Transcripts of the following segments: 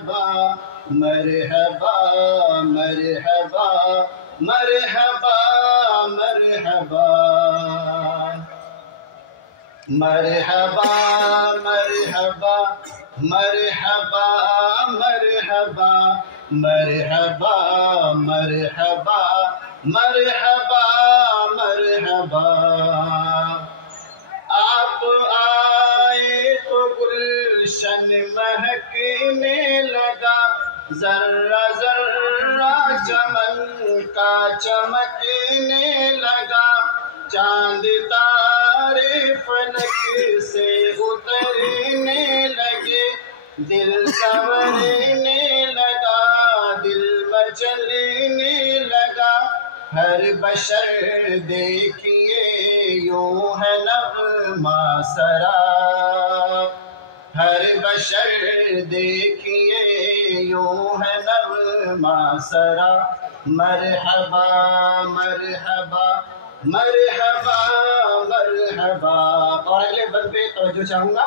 مرحبا مرحبا مرحبا مرحبا مرحبا مرحبا مرحبا مرحبا مرحبا مرحبا مرحبا مرحبا مرحبا آپ آئے تو گلشن مہکنے لگا ذرہ ذرہ چمن کا چمکنے لگا چاند تارے فلک سے اترنے لگے دل سنورنے لگا دل مچلنے لگا ہر بشر دیکھیے یوں ہے نغمہ سرا ہر بشر دیکھیے یوں ہے نغمہ سرا مرحبا مرحبا مرحبا مرحبا اور اگلے بند پہ توجہ چاہوں گا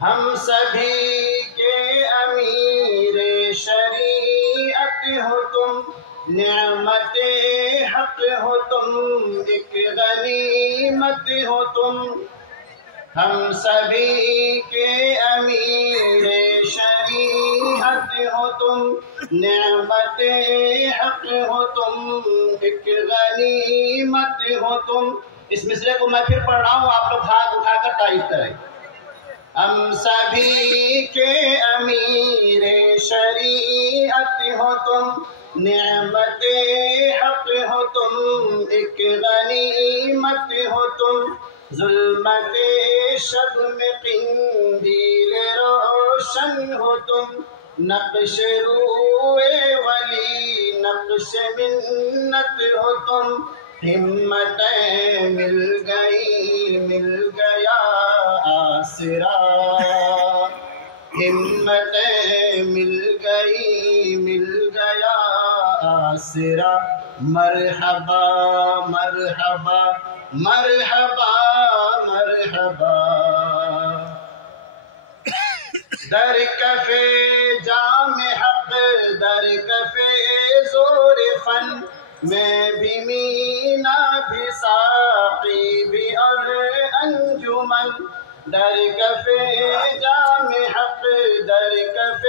ہم سبھی کے امیر شریعت ہو تم نعمت حق ہو تم ایک غنیمت ہو تم ہم سبھی کے امیر شریعت ہو تم نعمت حق ہو تم ایک غنیمت ہو تم اس مصرعے کو میں پھر پڑھ رہا ہوں آپ لوگ ہاتھ اٹھا کر تائید کریں ہم سبھی کے امیر شریعت ہو تم نعمت حق ہو تم ایک غنیمت ہو تم ظلمت شب میں قندیل روشن ہو تم نقش روئے ولی نقش منت ہو تم ہمتیں مل گیا آسرا ہمتیں مل گیا آسرا مرحبا مرحبا مرحبا مرحبا در کف جام حق در کف زور فن میں بھی مینا بھی ساقی بھی اور انجمن در کف جام حق در کف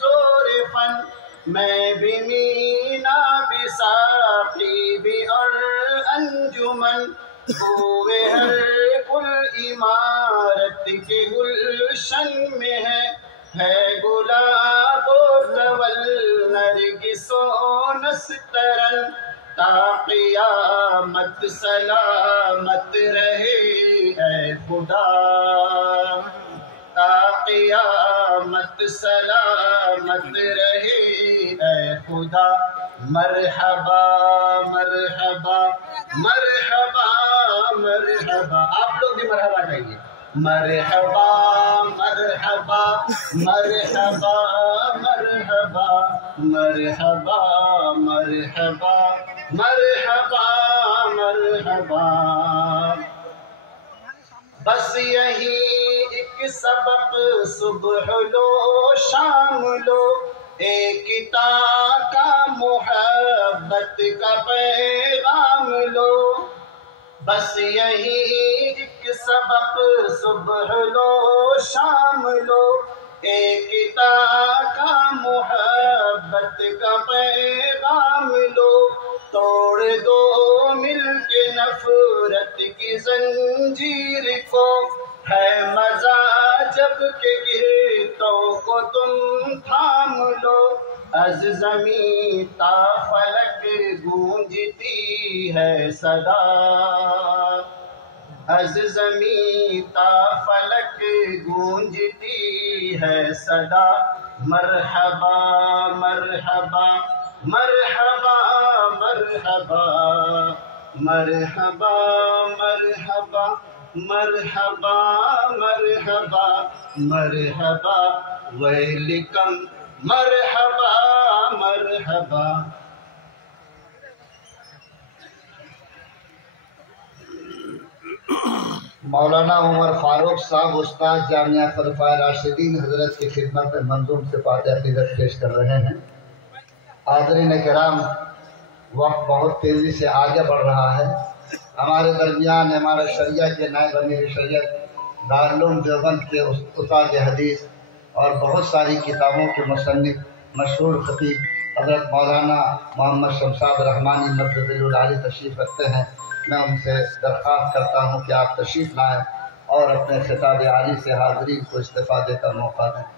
زور فن میں بھی مینا بھی ساقی بھی اور انجمن ہوئے ہر گل عمارت کے گلشن میں ہے گلاب و طول نرگس و نسترن تا قیامت سلامت رہے اے خدا تا قیامت سلامت رہے اے خدا مرحبا مرحبا مرحبا مرحبا آپ لوگ بھی مرحبا کہیے مرحبا مرحبا مرحبا مرحبا مرحبا مرحبا مرحبا مرحبا بس یہی ایک سبق صبح لو شام لو ایک کا محبت کا پیغام لو بس یہی ایک سبق صبح لو شام لو ایک کا محبت کا پیغام لو توڑ دو مل کے نفرت کی زنجیر کو ہے مزہ جب کہ گرتوں کو تم تھام لو از زمین تا فلک گونجتی ہے صدا از زمین تا فلک گونجتی ہے صدا مرحبا مرحبا مرحبا مرحبا مرحبا مرحبا مرحبا مرحبا مرحبا ویلکم مرحبا مرحبا مولانا عمر فاروق صاحب استاد جامعہ خلفائے راشدین حضرت کی خدمت میں منظوم صفات عقیدت پیش کر رہے ہیں۔ حاضرین کرام، وقت بہت تیزی سے آگے بڑھ رہا ہے۔ ہمارے درمیان ہمارے شریعہ کے نائب امیر شریعت دارالعلوم دیوبند کے استاد حدیث اور بہت ساری کتابوں کے مصنف مشہور خطیب حضرت مولانا محمد شمشاد رحمانی مدد العالی تشریف رکھتے ہیں۔ میں ان سے درخواست کرتا ہوں کہ آپ تشریف لائیں اور اپنے خطاب عالی سے حاضرین کو استفادے کا موقع دیں۔